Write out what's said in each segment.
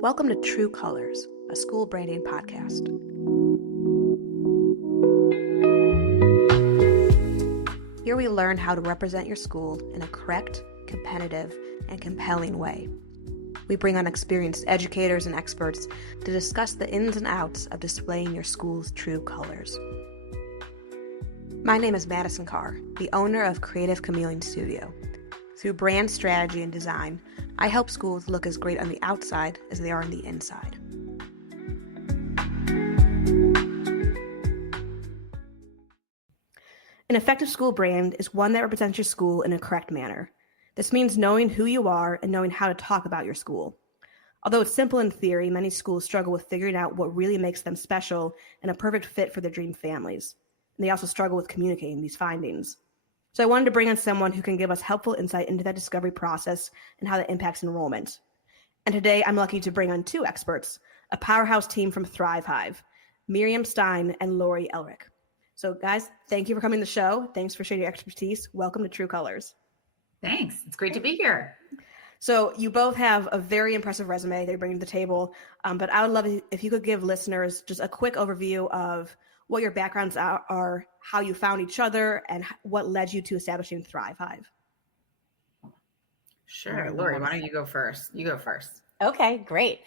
Welcome to True Colors, a school branding podcast. Here we learn how to represent your school in a correct, competitive, and compelling way. We bring on experienced educators and experts to discuss the ins and outs of displaying your school's true colors. My name is Madison Carr, the owner of Creative Chameleon Studio. Through brand strategy and design, I help schools look as great on the outside as they are on the inside. An effective school brand is one that represents your school in a correct manner. This means knowing who you are and knowing how to talk about your school. Although it's simple in theory, many schools struggle with figuring out what really makes them special and a perfect fit for their dream families. And they also struggle with communicating these findings. So I wanted to bring on someone who can give us helpful insight into that discovery process and how that impacts enrollment. And today I'm lucky to bring on two experts, a powerhouse team from Thrive Hive, Miriam Stein and Laurie Ehrlich. So guys, thank you for coming to the show. Thanks for sharing your expertise. Welcome to True Colors. Thanks. It's great to be here. So you both have a very impressive resume that you're bringing to the table, but I would love it if you could give listeners just a quick overview of what your backgrounds are, how you found each other, and what led you to establishing Thrive Hive. Sure. Laurie, why don't you go first? You go first. Okay, great.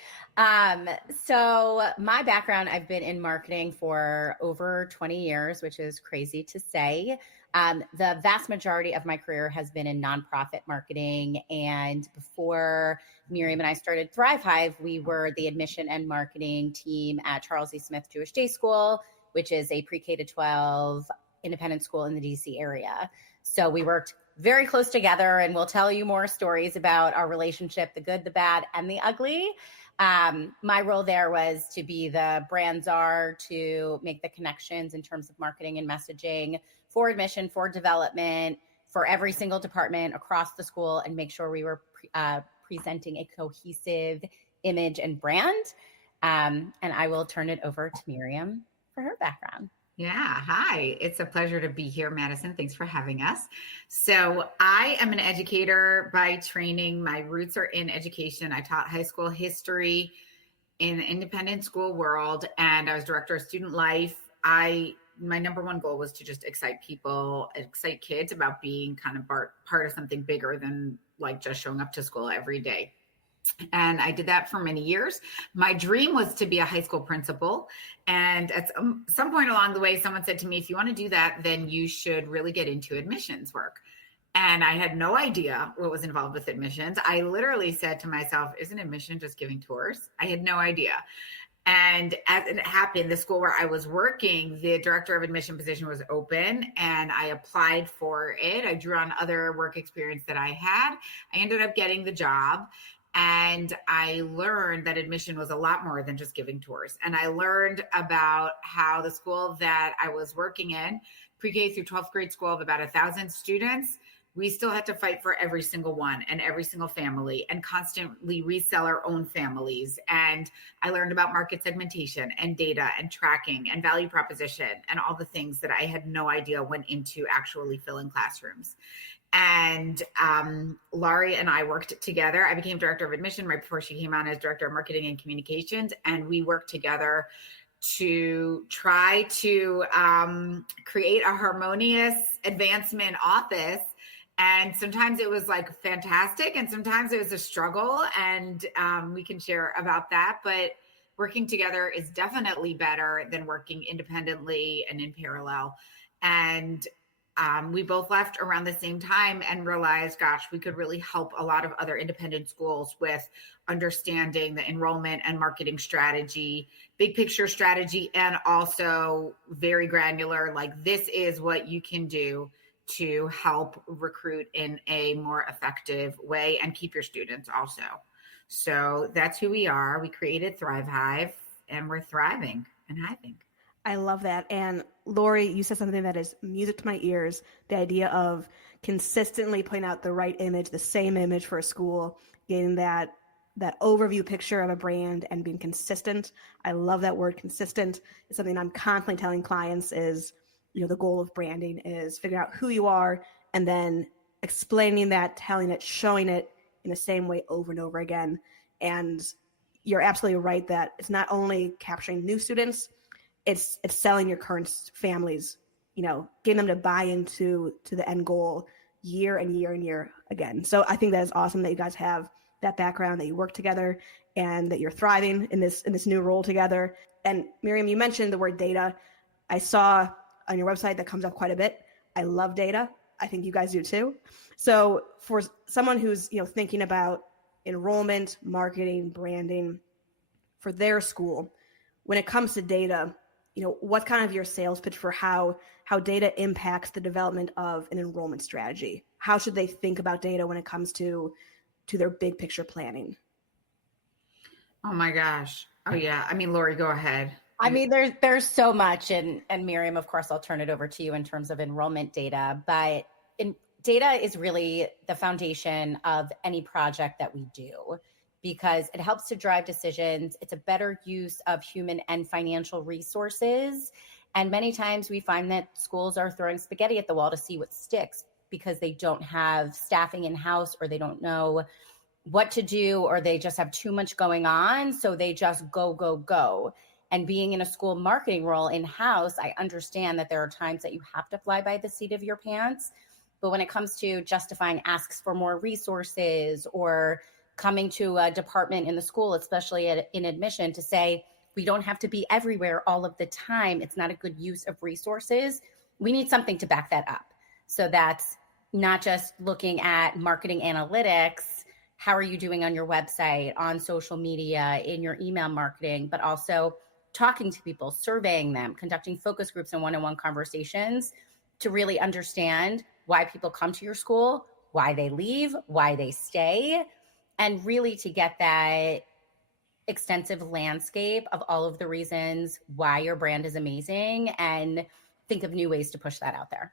So my background, I've been in marketing for over 20 years, which is crazy to say. The vast majority of my career has been in nonprofit marketing. And before Miriam and I started Thrive Hive, we were the admission and marketing team at Charles E. Smith Jewish Day School, which is a pre-K to 12 independent school in the DC area. So we worked very close together, and we'll tell you more stories about our relationship, the good, the bad, and the ugly. My role there was to be the brand czar, to make the connections in terms of marketing and messaging for admission, for development, for every single department across the school, and make sure we were presenting a cohesive image and brand. And I will turn it over to Miriam for her background. Yeah. Hi. It's a pleasure to be here, Madison. Thanks for having us. So I am an educator by training. My roots are in education. I taught high school history in the independent school world, and I was director of student life. My number one goal was to just excite people, excite kids about being kind of part of something bigger than like just showing up to school every day. And I did that for many years. My dream was to be a high school principal. And at some point along the way, someone said to me, if you want to do that, then you should really get into admissions work. And I had no idea what was involved with admissions. I literally said to myself, isn't admission just giving tours? I had no idea. And as it happened, the school where I was working, the director of admission position was open, and I applied for it. I drew on other work experience that I had. I ended up getting the job. And I learned that admission was a lot more than just giving tours. And I learned about how the school that I was working in, pre-K through 12th grade school of about 1,000 students, we still had to fight for every single one and every single family and constantly resell our own families. And I learned about market segmentation and data and tracking and value proposition and all the things that I had no idea went into actually filling classrooms. And Laurie and I worked together. I became director of admission right before she came on as director of marketing and communications. And we worked together to try to create a harmonious advancement office. And sometimes it was like fantastic, and sometimes it was a struggle. And we can share about that. But working together is definitely better than working independently and in parallel. And we both left around the same time and realized, gosh, we could really help a lot of other independent schools with understanding the enrollment and marketing strategy, big picture strategy, and also very granular, like this is what you can do to help recruit in a more effective way and keep your students also. So that's who we are. We created Thrive Hive, and we're thriving and hiving. I love that. And Laurie, you said something that is music to my ears, the idea of consistently putting out the right image, the same image for a school, getting that overview picture of a brand and being consistent. I love that word, consistent. It's something I'm constantly telling clients is, the goal of branding is figuring out who you are and then explaining that, telling it, showing it in the same way over and over again. And you're absolutely right that it's not only capturing new students, it's selling your current families, getting them to buy into the end goal year and year and year again. So I think that is awesome that you guys have that background, that you work together, and that you're thriving in this new role together. And Miriam, you mentioned the word data. I saw on your website that comes up quite a bit. I love data. I think you guys do too. So for someone who's thinking about enrollment, marketing, branding for their school, when it comes to data, what's kind of your sales pitch for how data impacts the development of an enrollment strategy? How should they think about data when it comes to their big picture planning? Oh my gosh. Oh yeah. I mean, Laurie, go ahead. I mean, there's so much, and Miriam, of course, I'll turn it over to you in terms of enrollment data, but data is really the foundation of any project that we do because it helps to drive decisions. It's a better use of human and financial resources. And many times we find that schools are throwing spaghetti at the wall to see what sticks because they don't have staffing in-house, or they don't know what to do, or they just have too much going on. So they just go. And being in a school marketing role in-house, I understand that there are times that you have to fly by the seat of your pants. But when it comes to justifying asks for more resources or coming to a department in the school, especially in admission, to say, we don't have to be everywhere all of the time, it's not a good use of resources. We need something to back that up. So that's not just looking at marketing analytics, how are you doing on your website, on social media, in your email marketing, but also talking to people, surveying them, conducting focus groups and one-on-one conversations to really understand why people come to your school, why they leave, why they stay, and really to get that extensive landscape of all of the reasons why your brand is amazing and think of new ways to push that out there.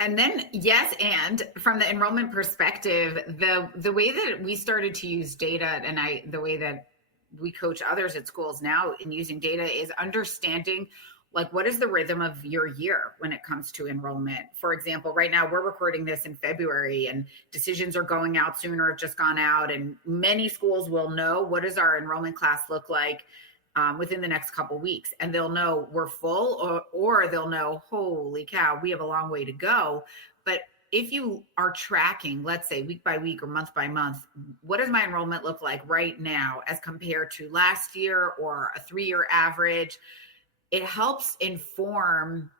And then, yes, and from the enrollment perspective, the way that we started to use data, and the way that we coach others at schools now in using data, is understanding what is the rhythm of your year when it comes to enrollment. For example, right now we're recording this in February and decisions are going out soon or have just gone out, and many schools will know what does our enrollment class look like within the next couple weeks, and they'll know we're full, or they'll know, holy cow, we have a long way to go. But if you are tracking, let's say week by week or month by month, what does my enrollment look like right now as compared to last year or a 3-year average? It helps inform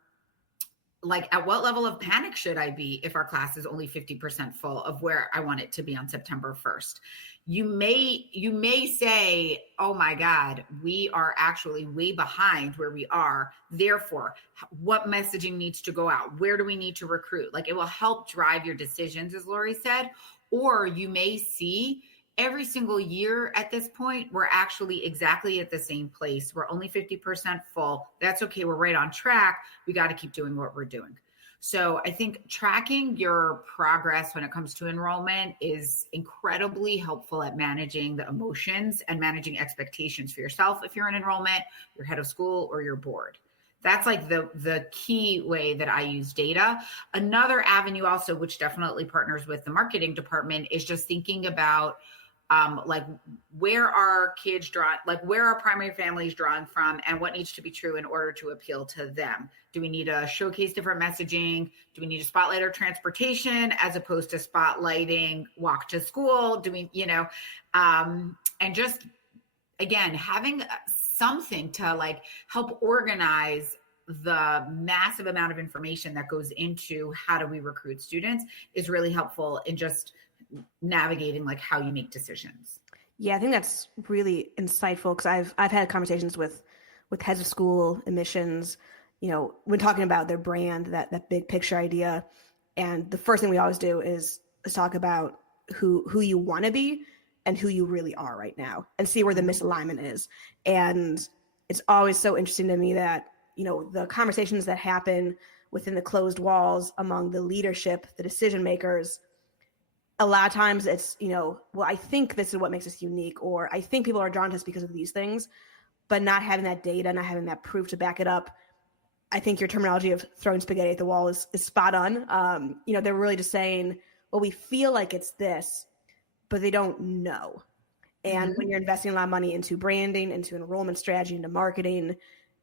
at what level of panic should I be if our class is only 50% full of where I want it to be on September 1st. You may say, oh my God, we are actually way behind where we are. Therefore, what messaging needs to go out? Where do we need to recruit? It will help drive your decisions, as Laurie said. Or you may see every single year at this point, we're actually exactly at the same place. We're only 50% full. That's okay. We're right on track. We got to keep doing what we're doing. So I think tracking your progress when it comes to enrollment is incredibly helpful at managing the emotions and managing expectations for yourself if you're in enrollment, your head of school, or your board. That's the key way that I use data. Another avenue also, which definitely partners with the marketing department, is just thinking about where are kids drawing, where are primary families drawing from, and what needs to be true in order to appeal to them. Do we need to showcase different messaging? Do we need to spotlight our transportation as opposed to spotlighting walk to school? Do we, and just, again, having something to help organize the massive amount of information that goes into how do we recruit students is really helpful in just navigating how you make decisions. Yeah, I think that's really insightful because I've had conversations with heads of school, admissions, when talking about their brand, that big picture idea. And the first thing we always do is talk about who you want to be and who you really are right now and see where the misalignment is. And it's always so interesting to me that, the conversations that happen within the closed walls among the leadership, the decision makers, a lot of times it's, well, I think this is what makes us unique, or I think people are drawn to us because of these things, but not having that data, not having that proof to back it up. I think your terminology of throwing spaghetti at the wall is spot on. They're really just saying, well, we feel like it's this, but they don't know. And when you're investing a lot of money into branding, into enrollment strategy, into marketing,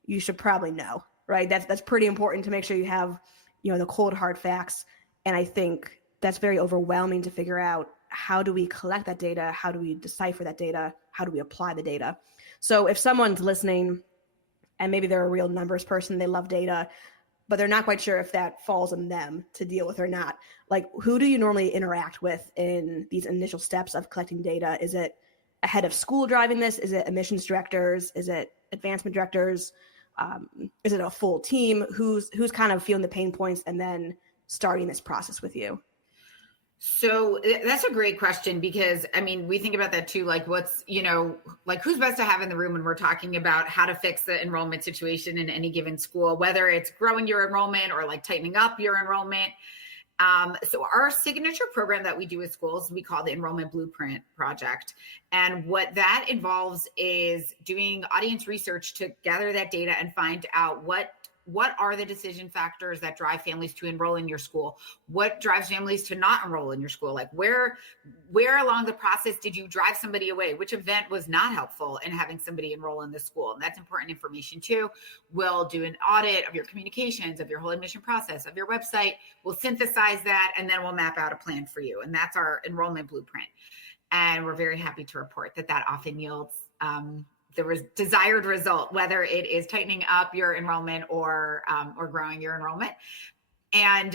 you should probably know, right? That's pretty important to make sure you have, the cold hard facts. And I think that's very overwhelming to figure out, how do we collect that data? How do we decipher that data? How do we apply the data? So if someone's listening and maybe they're a real numbers person, they love data, but they're not quite sure if that falls on them to deal with or not, like, who do you normally interact with in these initial steps of collecting data? Is it a head of school driving this? Is it admissions directors? Is it advancement directors? Is it a full team? Who's kind of feeling the pain points and then starting this process with you? So that's a great question, because we think about that too. Like, what's, like, who's best to have in the room when we're talking about how to fix the enrollment situation in any given school, whether it's growing your enrollment or like tightening up your enrollment. So our signature program that we do with schools, we call the Enrollment Blueprint Project. And what that involves is doing audience research to gather that data and find out what are the decision factors that drive families to enroll in your school? What drives families to not enroll in your school? Like, where along the process did you drive somebody away? Which event was not helpful in having somebody enroll in the school? And that's important information too. We'll do an audit of your communications, of your whole admission process, of your website. We'll synthesize that, and then we'll map out a plan for you. And that's our enrollment blueprint. And we're very happy to report that often yields the desired result, whether it is tightening up your enrollment or growing your enrollment. And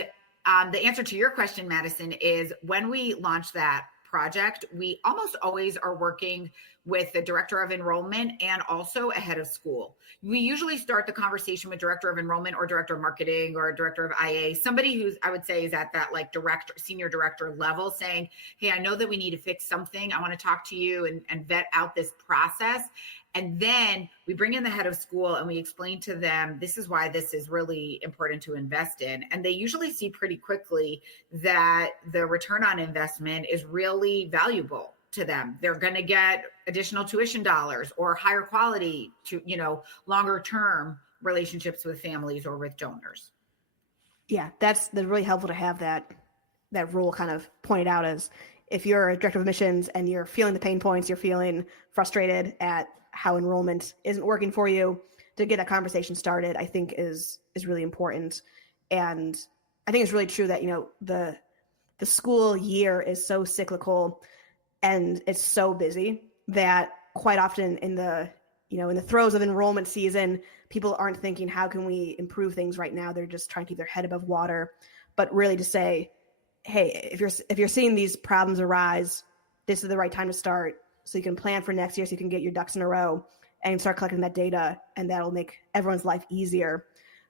the answer to your question, Madison, is when we launch that project, we almost always are working with the director of enrollment and also a head of school. We usually start the conversation with director of enrollment or director of marketing or director of IA, somebody who's, I would say, is at that like senior director level, saying, hey, I know that we need to fix something. I want to talk to you and vet out this process. And then we bring in the head of school and we explain to them, this is why this is really important to invest in. And they usually see pretty quickly that the return on investment is really valuable to them. They're going to get additional tuition dollars or higher quality to, longer term relationships with families or with donors. Yeah, that's really helpful to have that role kind of pointed out, as if you're a director of admissions and you're feeling the pain points, you're feeling frustrated at how enrollment isn't working for you, to get that conversation started, I think is really important. And I think it's really true that, the school year is so cyclical and it's so busy that quite often in the throes of enrollment season, people aren't thinking, how can we improve things right now? They're just trying to keep their head above water. But really to say, hey, if you're seeing these problems arise, this is the right time to start, so you can plan for next year, so you can get your ducks in a row and start collecting that data, and that'll make everyone's life easier.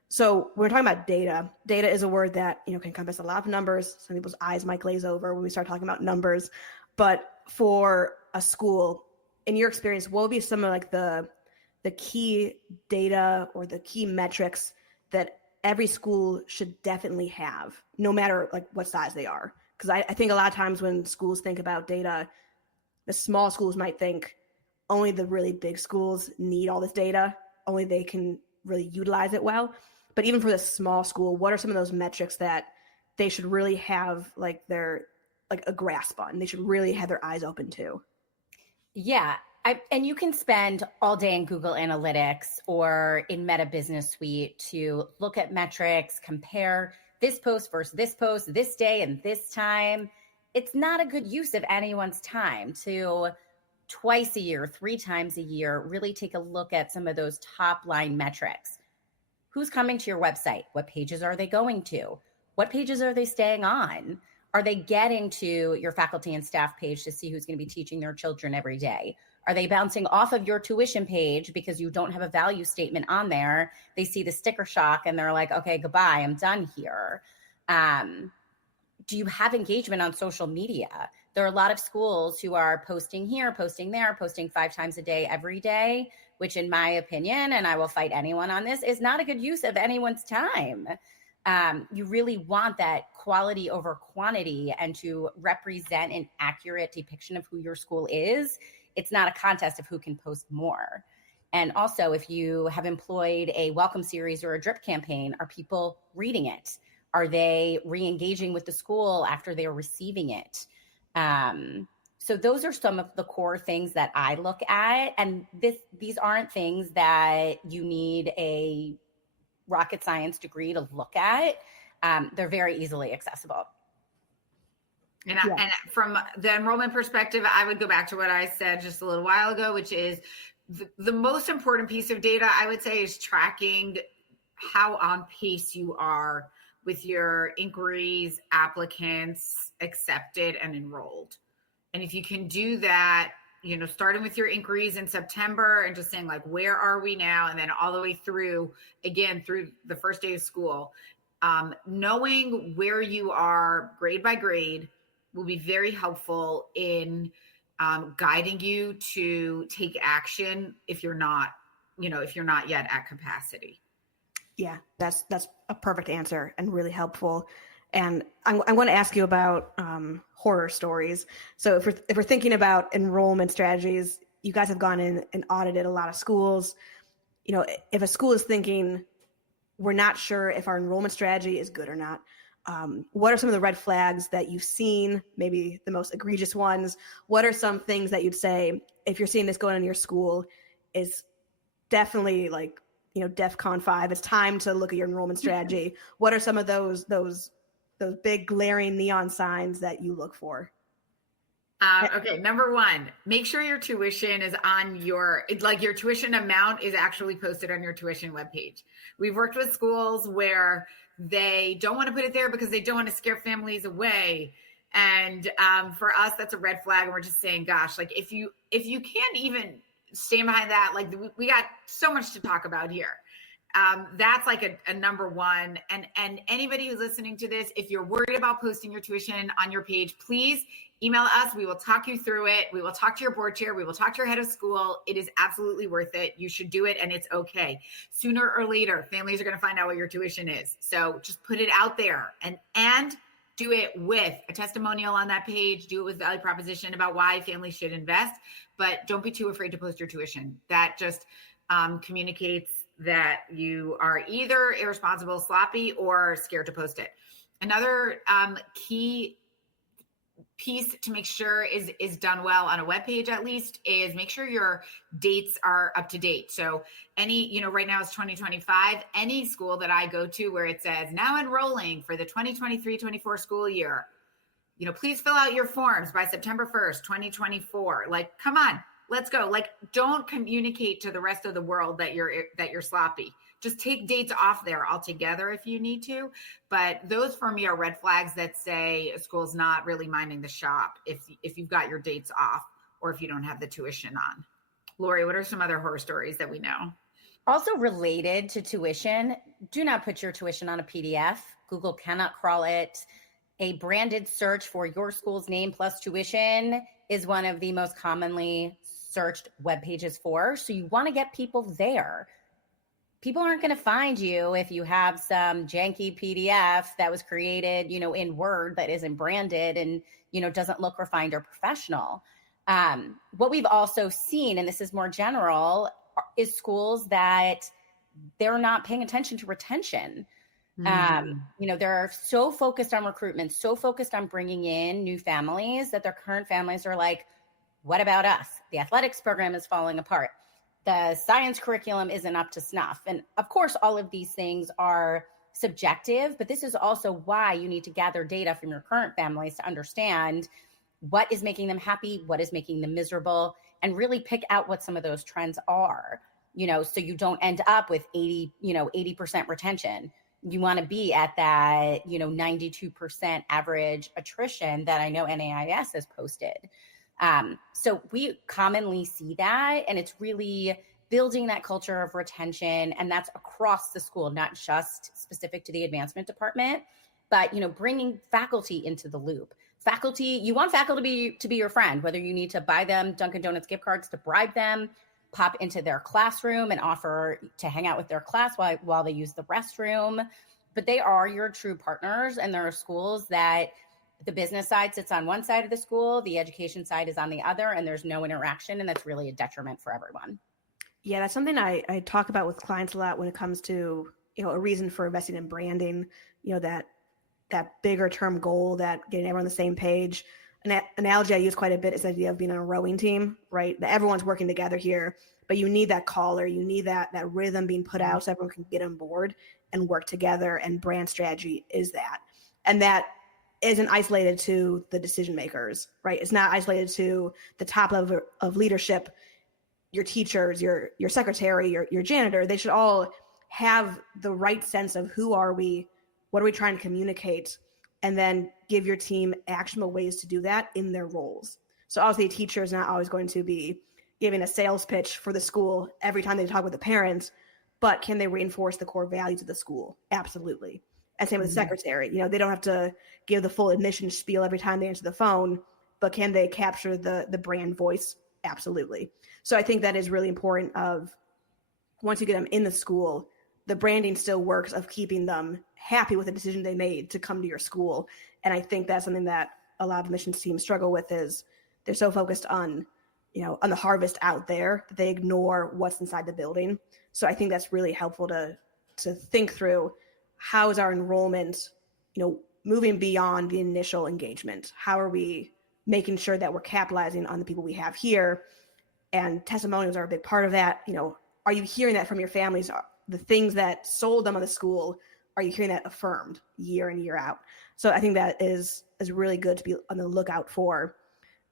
So when we're talking about data is a word that, can encompass a lot of numbers. Some people's eyes might glaze over when we start talking about numbers. But for a school, in your experience, what would be some of like the key data or the key metrics that every school should definitely have, no matter like what size they are? Because I think a lot of times when schools think about data, the small schools might think only the really big schools need all this data, only they can really utilize it well. But even for the small school, what are some of those metrics that they should really have like a grasp on? They should really have their eyes open to. Yeah. And you can spend all day in Google Analytics or in Meta Business Suite to look at metrics, compare this post versus this post, this day and this time. It's not a good use of anyone's time to twice a year, 3 times a year, really take a look at some of those top line metrics. Who's coming to your website? What pages are they going to? What pages are they staying on? Are they getting to your faculty and staff page to see who's going to be teaching their children every day? Are they bouncing off of your tuition page because you don't have a value statement on there? They see the sticker shock and they're like, okay, goodbye, I'm done here. Do you have engagement on social media? There are a lot of schools who are posting here, posting there, posting 5 times a day, every day, which in my opinion, and I will fight anyone on this, is not a good use of anyone's time. You really want that quality over quantity, and to represent an accurate depiction of who your school is. It's not a contest of who can post more. And also, if you have employed a welcome series or a drip campaign, are people reading it? Are they re-engaging with the school after they're receiving it? So those are some of the core things that I look at. And these aren't things that you need a rocket science degree to look at. They're very easily accessible. And from the enrollment perspective, I would go back to what I said just a little while ago, which is the most important piece of data, I would say, is tracking how on pace you are with your inquiries, applicants, accepted, and enrolled. And if you can do that, starting with your inquiries in September and just saying like, where are we now? And then all the way through, again, through the first day of school, knowing where you are grade by grade will be very helpful in guiding you to take action if you're not yet at capacity. Yeah, that's a perfect answer and really helpful. And I'm going to ask you about horror stories. So if we're thinking about enrollment strategies, you guys have gone in and audited a lot of schools. If a school is thinking, we're not sure if our enrollment strategy is good or not, what are some of the red flags that you've seen, maybe the most egregious ones? What are some things that you'd say, if you're seeing this going on in your school, is definitely like, DEFCON 5, it's time to look at your enrollment strategy? What are some of those big glaring neon signs that you look for? Okay, number one, make sure your tuition is on your tuition amount is actually posted on your tuition webpage. We've worked with schools where they don't want to put it there because they don't want to scare families away. And for us, that's a red flag. And we're just saying, gosh, like if you can't even stand behind that, like we got so much to talk about here. That's like a number one. And anybody who's listening to this, if you're worried about posting your tuition on your page, please email us. We will talk you through it. We will talk to your board chair. We will talk to your head of school. It is absolutely worth it. You should do it, and it's okay. Sooner or later, families are going to find out what your tuition is. So just put it out there and do it with a testimonial on that page. Do it with value proposition about why families should invest, but don't be too afraid to post your tuition. That just communicates that you are either irresponsible, sloppy, or scared to post it. Another key piece to make sure is done well on a web page, at least, is make sure your dates are up to date. So right now it's 2025, any school that I go to where it says now enrolling for the 2023-24 school year, please fill out your forms by September 1st, 2024. Like, come on, let's go. Like, don't communicate to the rest of the world that you're sloppy. Just take dates off there altogether if you need to. But those for me are red flags that say a school's not really minding the shop if you've got your dates off or if you don't have the tuition on. Laurie, what are some other horror stories that we know? Also related to tuition, do not put your tuition on a PDF. Google cannot crawl it. A branded search for your school's name plus tuition is one of the most commonly searched web pages for. So you want to get people there. People aren't going to find you if you have some janky PDF that was created, in Word that isn't branded and, doesn't look refined or professional. What we've also seen, and this is more general, is schools that they're not paying attention to retention. They're so focused on recruitment, so focused on bringing in new families that their current families are like, what about us? The athletics program is falling apart. The science curriculum isn't up to snuff. And of course, all of these things are subjective, but this is also why you need to gather data from your current families to understand what is making them happy, what is making them miserable, and really pick out what some of those trends are, so you don't end up with 80% retention. You want to be at that, 92% average attrition that I know NAIS has posted. So we commonly see that, and it's really building that culture of retention, and that's across the school, not just specific to the advancement department, but, bringing faculty into the loop. You want faculty to be your friend, whether you need to buy them Dunkin' Donuts gift cards to bribe them, pop into their classroom and offer to hang out with their class while they use the restroom. But they are your true partners, and there are schools that the business side sits on one side of the school, the education side is on the other, and there's no interaction, and that's really a detriment for everyone. Yeah, that's something I talk about with clients a lot when it comes to, a reason for investing in branding, that bigger term goal, that getting everyone on the same page. an analogy I use quite a bit is the idea of being on a rowing team, right? That everyone's working together here, but you need that caller, you need that rhythm being put out so everyone can get on board and work together. And brand strategy is that. And that isn't isolated to the decision makers, right? It's not isolated to the top level of leadership, your teachers, your secretary, your janitor. They should all have the right sense of who are we, what are we trying to communicate, and then give your team actionable ways to do that in their roles. So obviously a teacher is not always going to be giving a sales pitch for the school every time they talk with the parents, but can they reinforce the core values of the school? Absolutely. And same with the secretary. You know, they don't have to give the full admission spiel every time they answer the phone, but can they capture the brand voice? Absolutely. So I think that is really important of once you get them in the school, the branding still works of keeping them happy with the decision they made to come to your school. And I think that's something that a lot of admissions teams struggle with is they're so focused on, you know, on the harvest out there that they ignore what's inside the building. So I think that's really helpful to think through how is our enrollment, you know, moving beyond the initial engagement? How are we making sure that we're capitalizing on the people we have here? And testimonials are a big part of that. You know, are you hearing that from your families? The things that sold them on the school, are you hearing that affirmed year in, year out? So I think that is really good to be on the lookout for.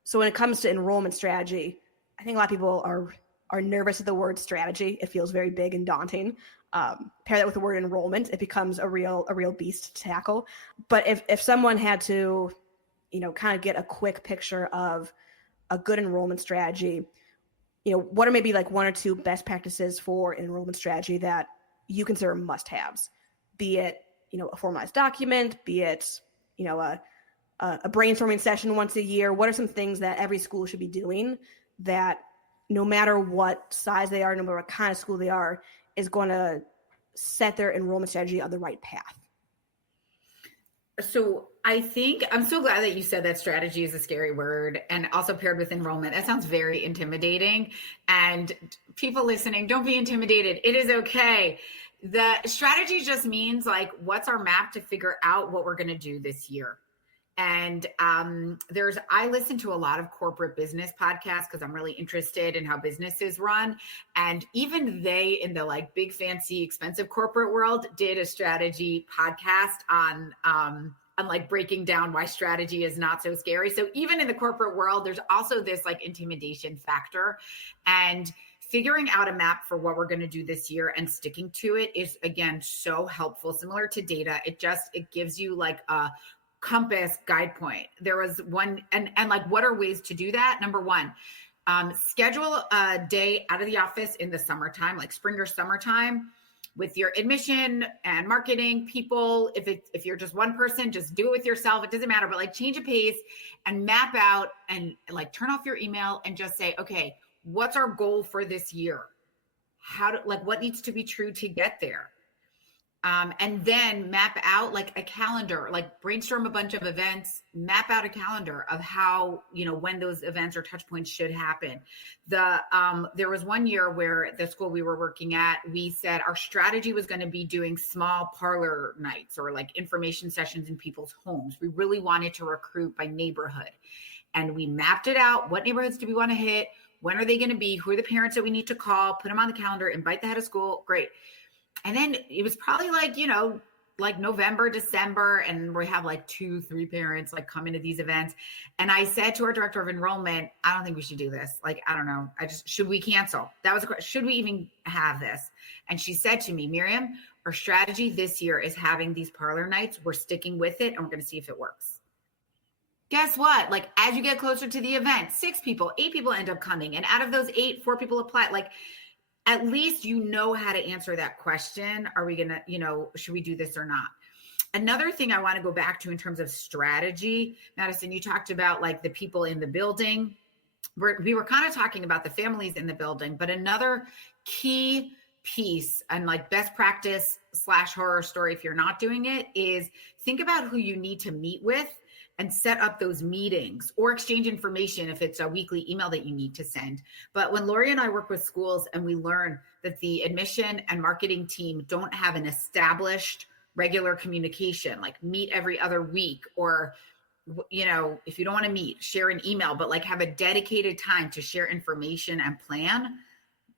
So when it comes to enrollment strategy, I think a lot of people are nervous at the word strategy. It feels very big and daunting. Pair that with the word enrollment, it becomes a real beast to tackle. But if someone had to, you know, kind of get a quick picture of a good enrollment strategy, you know, what are maybe like one or two best practices for enrollment strategy that you consider must-haves? Be it, you know, a formalized document, be it, you know, a brainstorming session once a year. What are some things that every school should be doing that no matter what size they are, no matter what kind of school they are, is going to set their enrollment strategy on the right path? So I think I'm so glad that you said that strategy is a scary word and also paired with enrollment. That sounds very intimidating. And people listening, don't be intimidated. It is okay. The strategy just means like, what's our map to figure out what we're going to do this year? And I listen to a lot of corporate business podcasts because I'm really interested in how businesses run. And even they in the like big, fancy, expensive corporate world did a strategy podcast on like breaking down why strategy is not so scary. So even in the corporate world, there's also this like intimidation factor, and figuring out a map for what we're going to do this year and sticking to it is, again, so helpful. Similar to data, it gives you like a compass guide point. There was one, and like, what are ways to do that? Number one, schedule a day out of the office in the summertime, like spring or summertime, with your admission and marketing people. If you're just one person, just do it with yourself. It doesn't matter, but like change a pace and map out and like turn off your email and just say, okay, what's our goal for this year? What needs to be true to get there? And then map out like a calendar, like brainstorm a bunch of events, map out a calendar of how, you know, when those events or touch points should happen. There was one year where the school we were working at, we said our strategy was going to be doing small parlor nights or like information sessions in people's homes. We really wanted to recruit by neighborhood, and we mapped it out. What neighborhoods do we want to hit? When are they going to be? Who are the parents that we need to call? Put them on the calendar, invite the head of school. Great. And then it was probably like, you know, like November, December, and we have like 2-3 parents like come into these events. And I said to our director of enrollment, I don't think we should do this. Like, I don't know. Should we cancel? That was a question. Should we even have this? And she said to me, Miriam, our strategy this year is having these parlor nights. We're sticking with it and we're going to see if it works. Guess what? Like, as you get closer to the event, 6 people, 8 people end up coming. And out of those 8, 4 people apply. Like, at least you know how to answer that question. Are we going to, you know, should we do this or not? Another thing I want to go back to in terms of strategy, Madison, you talked about like the people in the building. We were kind of talking about the families in the building, but another key piece and like best practice / horror story, if you're not doing it, is think about who you need to meet with and set up those meetings or exchange information if it's a weekly email that you need to send. But when Laurie and I work with schools and we learn that the admission and marketing team don't have an established regular communication, like meet every other week or if you don't want to meet, share an email, but like have a dedicated time to share information and plan,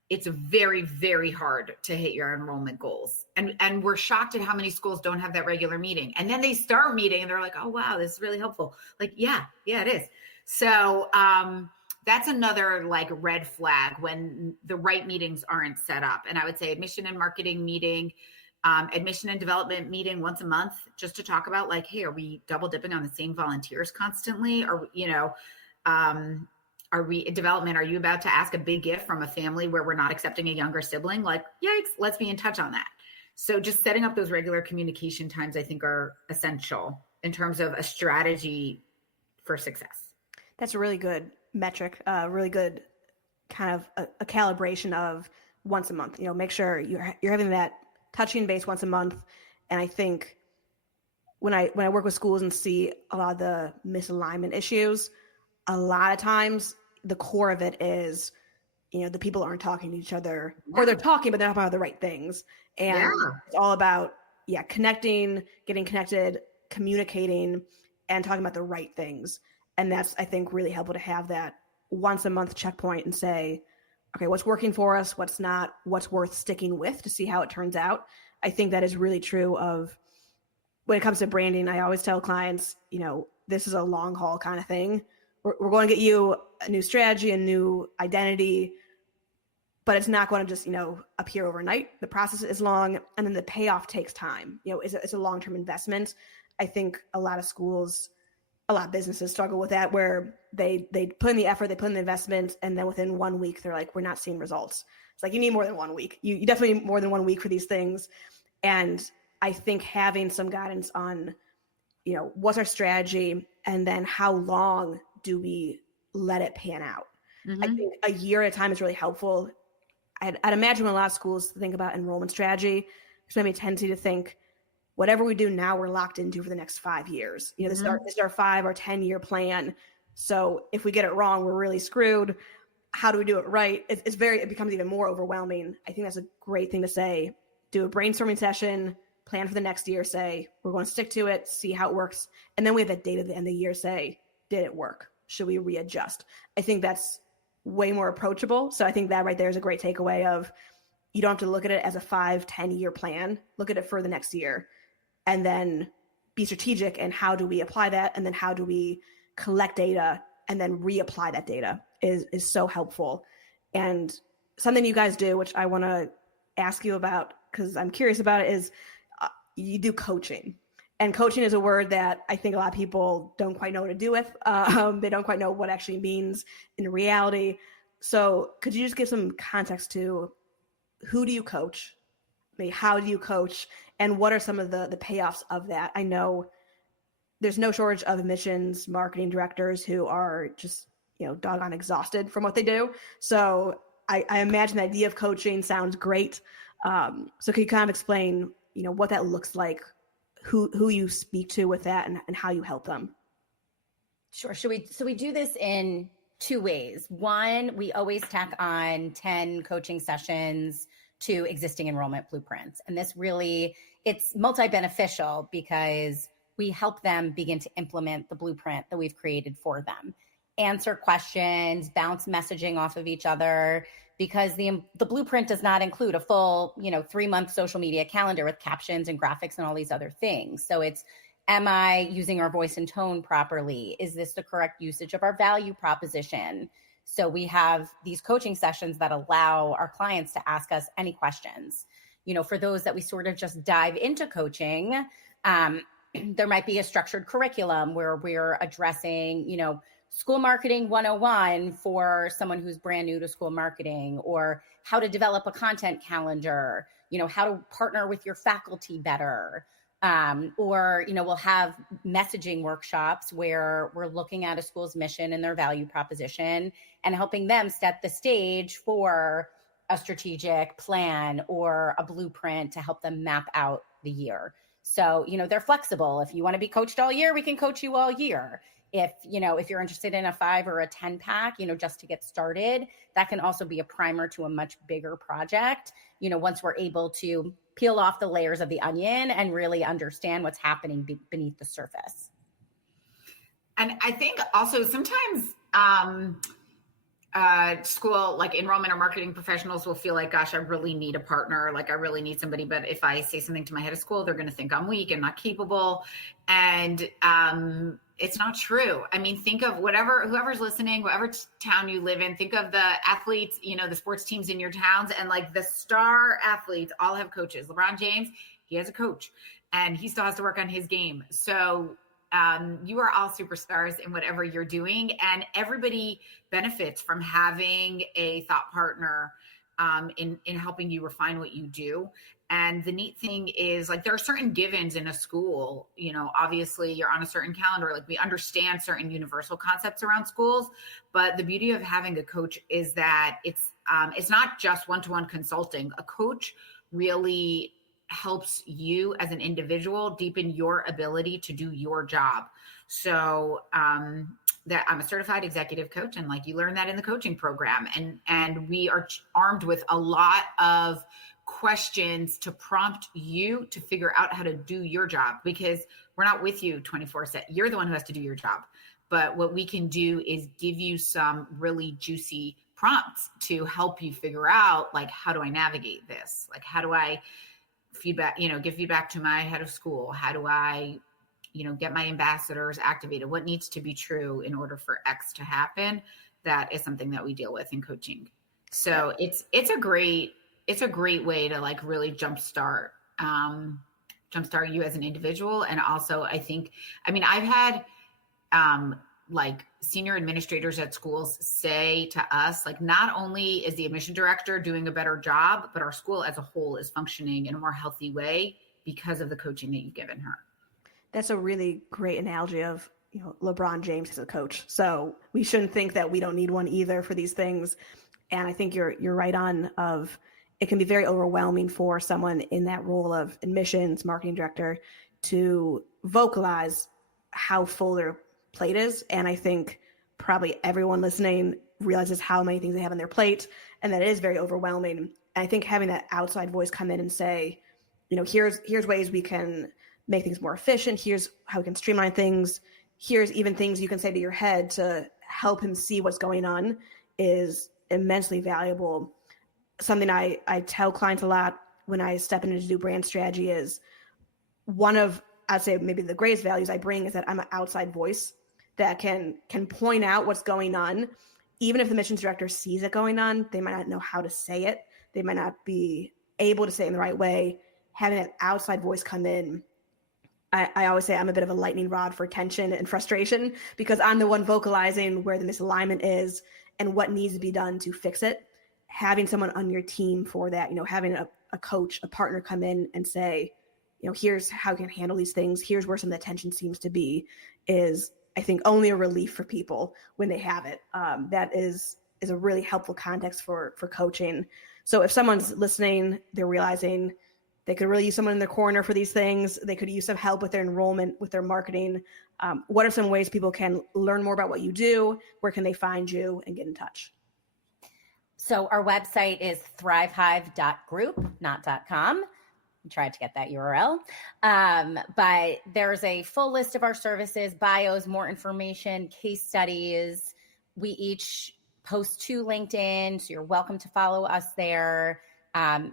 it's very, very hard to hit your enrollment goals. And we're shocked at how many schools don't have that regular meeting. And then they start meeting and they're like, oh, wow, this is really helpful. Like, yeah, it is. So that's another like red flag when the right meetings aren't set up. And I would say admission and marketing meeting, admission and development meeting once a month, just to talk about like, hey, are we double dipping on the same volunteers constantly? Or, are we development? Are you about to ask a big gift from a family where we're not accepting a younger sibling? Like, yikes, let's be in touch on that. So just setting up those regular communication times, I think, are essential in terms of a strategy for success. That's a really good metric, really good kind of a calibration of once a month. Make sure you're having that touching base once a month. And I think when I work with schools and see a lot of the misalignment issues, a lot of times the core of it is, the people aren't talking to each other, or they're talking, but they're not about the right things. And it's all about, connecting, getting connected, communicating, and talking about the right things. And that's, I think, really helpful to have that once a month checkpoint and say, okay, what's working for us? What's not? What's worth sticking with to see how it turns out? I think that is really true of when it comes to branding. I always tell clients, this is a long haul kind of thing. We're going to get you a new strategy, a new identity, but it's not going to just, appear overnight. The process is long, and then the payoff takes time. It's a long-term investment. I think a lot of schools, a lot of businesses struggle with that, where they put in the effort, they put in the investment, and then within 1 week, they're like, we're not seeing results. It's like, you need more than 1 week. You definitely need more than 1 week for these things. And I think having some guidance on, what's our strategy, and then how long do we let it pan out? Mm-hmm. I think a year at a time is really helpful. I'd imagine when a lot of schools think about enrollment strategy, there's maybe a tendency to think, whatever we do now, we're locked into for the next 5 years. This is our 5 or 10-year plan. So if we get it wrong, we're really screwed. How do we do it right? It becomes even more overwhelming. I think that's a great thing to say. Do a brainstorming session, plan for the next year, say, we're going to stick to it, see how it works. And then we have that data at the end of the year, say, did it work? Should we readjust? I think that's way more approachable. So I think that right there is a great takeaway of, you don't have to look at it as a 5-10 year plan. Look at it for the next year, and then be strategic. And how do we apply that? And then how do we collect data and then reapply that data is so helpful. And something you guys do, which I want to ask you about, because I'm curious about it, is you do coaching. And coaching is a word that I think a lot of people don't quite know what to do with. They don't quite know what actually means in reality. So could you just give some context to who do you coach? Maybe how do you coach? And what are some of the payoffs of that? I know there's no shortage of admissions marketing directors who are just, doggone exhausted from what they do. So I imagine the idea of coaching sounds great. So can you kind of explain, what that looks like, who you speak to with that, and how you help them? Sure. So we do this in 2 ways. One, we always tack on 10 coaching sessions to existing enrollment blueprints. And this really, it's multi-beneficial because we help them begin to implement the blueprint that we've created for them. Answer questions, bounce messaging off of each other, because the blueprint does not include a full, 3-month social media calendar with captions and graphics and all these other things. So it's, am I using our voice and tone properly? Is this the correct usage of our value proposition? So we have these coaching sessions that allow our clients to ask us any questions. For those that we sort of just dive into coaching, there might be a structured curriculum where we're addressing, school marketing 101 for someone who's brand new to school marketing, or how to develop a content calendar, how to partner with your faculty better. Or, we'll have messaging workshops where we're looking at a school's mission and their value proposition and helping them set the stage for a strategic plan or a blueprint to help them map out the year. So, they're flexible. If you want to be coached all year, we can coach you all year. If you're interested in a 5 or a 10 pack, just to get started, that can also be a primer to a much bigger project. Once we're able to peel off the layers of the onion and really understand what's happening beneath the surface. And I think also sometimes school, like enrollment or marketing professionals will feel like, gosh, I really need a partner. Like I really need somebody. But if I say something to my head of school, they're going to think I'm weak and not capable. And it's not true. I mean, think of whoever's listening, whatever town you live in, think of the athletes, the sports teams in your towns, and like the star athletes all have coaches. LeBron James, he has a coach and he still has to work on his game. So you are all superstars in whatever you're doing, and everybody benefits from having a thought partner in helping you refine what you do. And the neat thing is, like, there are certain givens in a school. Obviously you're on a certain calendar. Like, we understand certain universal concepts around schools, but the beauty of having a coach is that it's not just one-to-one consulting. A coach really helps you as an individual deepen your ability to do your job. So that I'm a certified executive coach, and like, you learn that in the coaching program, and we are armed with a lot of questions to prompt you to figure out how to do your job, because we're not with you 24/7. You're the one who has to do your job. But what we can do is give you some really juicy prompts to help you figure out, like, how do I navigate this? Like, how do I give feedback to my head of school? How do I, get my ambassadors activated? What needs to be true in order for X to happen? That is something that we deal with in coaching. So it's a great way to like really jumpstart you as an individual. And also I've had like senior administrators at schools say to us, like, not only is the admission director doing a better job, but our school as a whole is functioning in a more healthy way because of the coaching that you've given her. That's a really great analogy of, LeBron James as a coach. So we shouldn't think that we don't need one either for these things. And I think you're right on. Of it can be very overwhelming for someone in that role of admissions marketing director to vocalize how full their plate is. And I think probably everyone listening realizes how many things they have on their plate, and that it is very overwhelming. And I think having that outside voice come in and say, here's ways we can make things more efficient. Here's how we can streamline things. Here's even things you can say to your head to help him see what's going on, is immensely valuable. Something I tell clients a lot when I step in to do brand strategy is one of, I'd say maybe the greatest values I bring is that I'm an outside voice that can point out what's going on. Even if the missions director sees it going on, they might not know how to say it. They might not be able to say it in the right way. Having an outside voice come in, I always say I'm a bit of a lightning rod for tension and frustration, because I'm the one vocalizing where the misalignment is and what needs to be done to fix it. Having someone on your team for that, having a coach, a partner come in and say, here's how you can handle these things. Here's where some of the tension seems to be, is, I think, only a relief for people when they have it. That is a really helpful context for coaching. So if someone's listening, they're realizing they could really use someone in their corner for these things. They could use some help with their enrollment, with their marketing. What are some ways people can learn more about what you do? Where can they find you and get in touch? So our website is thrivehive.group, not .com. I tried to get that URL. But there's a full list of our services, bios, more information, case studies. We each post to LinkedIn, so you're welcome to follow us there. And,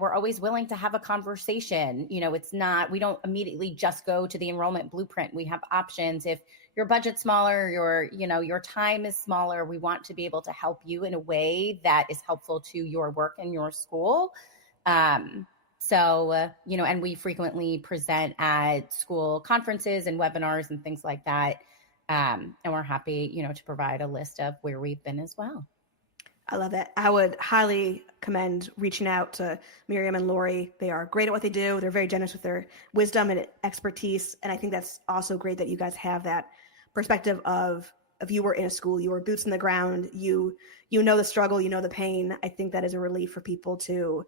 we're always willing to have a conversation. It's not, we don't immediately just go to the enrollment blueprint. We have options. If your budget's smaller, your time is smaller, we want to be able to help you in a way that is helpful to your work and your school. And we frequently present at school conferences and webinars and things like that. And we're happy, to provide a list of where we've been as well. I love that. I would highly commend reaching out to Miriam and Laurie. They are great at what they do. They're very generous with their wisdom and expertise. And I think that's also great that you guys have that perspective of if you were in a school, you were boots in the ground, you know the struggle, you know the pain. I think that is a relief for people to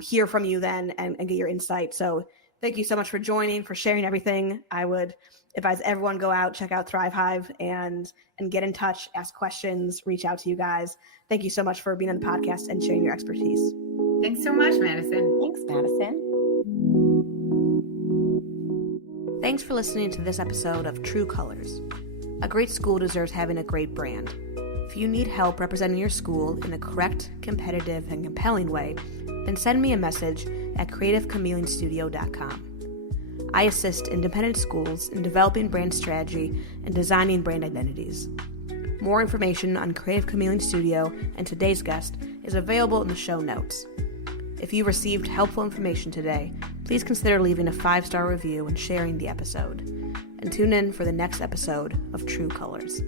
hear from you then and get your insight. So thank you so much for joining, for sharing everything. I would advise everyone go out, check out Thrive Hive and get in touch, ask questions, reach out to you guys. Thank you so much for being on the podcast and sharing your expertise. Thanks so much, Madison. Thanks, Madison. Thanks for listening to this episode of True Colors. A great school deserves having a great brand. If you need help representing your school in a correct, competitive, and compelling way, then send me a message at creativechameleonstudio.com. I assist independent schools in developing brand strategy and designing brand identities. More information on Creative Chameleon Studio and today's guest is available in the show notes. If you received helpful information today, please consider leaving a 5-star review and sharing the episode. And tune in for the next episode of True Colors.